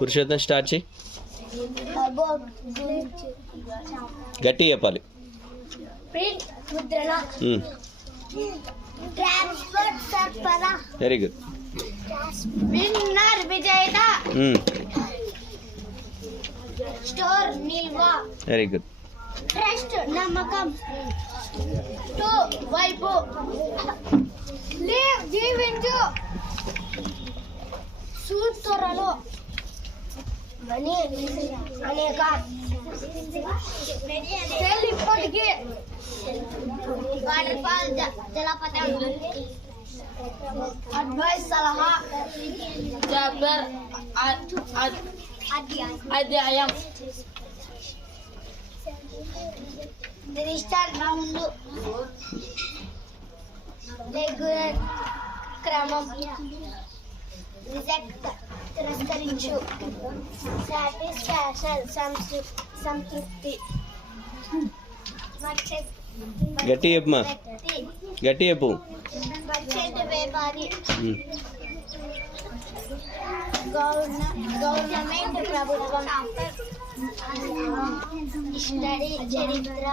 Purushottam start చేయి. గట్టి చెప్పాలి. Very good. విన్నర్ విజేత. స్టోర్ నిల్వ. Very good. ట్రస్ట్ నమ్మకం. టు వైపు. లీవ్ జీవించు. సూత్రలో మనీ అనేక. ఇప్పటికీ వాటర్ ఫాల్ జలపాతం. అడ్వైస్ సలహా. చాప్టర్ అధ్యాయం. దృష్టాంతములు. రెగ్యులర్ క్రమం. రిజెక్ట్ తిరస్కరించు. సాటిస్ఫాక్షన్ సంతృప్తి. గట్టి చెప్పమా. గట్టి చెప్పు. వ్యాపారి. గవర్నమెంట్ ప్రభుత్వం. స్టడీ చరిత్ర.